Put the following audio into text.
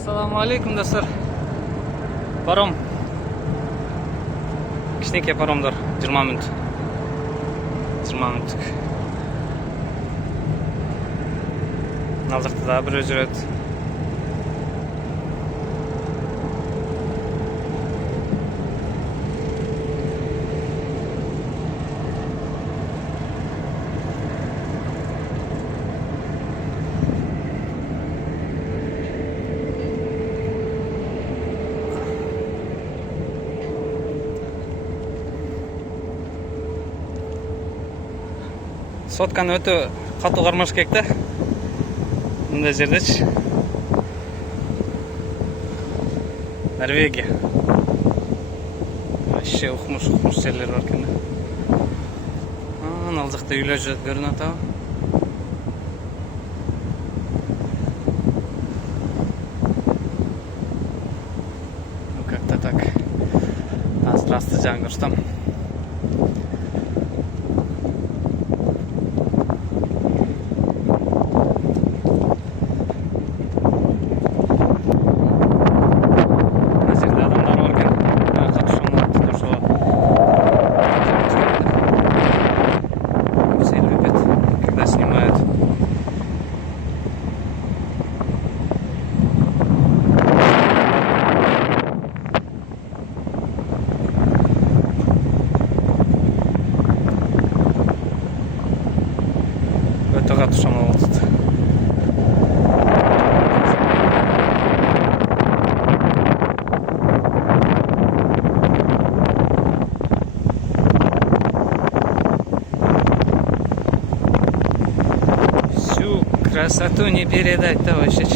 Assalomu alaykum do'stlar. Паром. Кичинекей паромдор 20 минут. 20 минуттук. Алдыкта да бирөө жүрөт. Сотканы өтө катуу кармаш керек да. Мындай жердечи. Норвегия. Вообще укмуш жерлер бар экен. Ал жакта үйлөр жүрөт, көрүнүп атабы? Ну как-то так. Здравствуйте, Джангур, что там? Өтө катуу шамал болот. Всю красоту не передать, товарищи.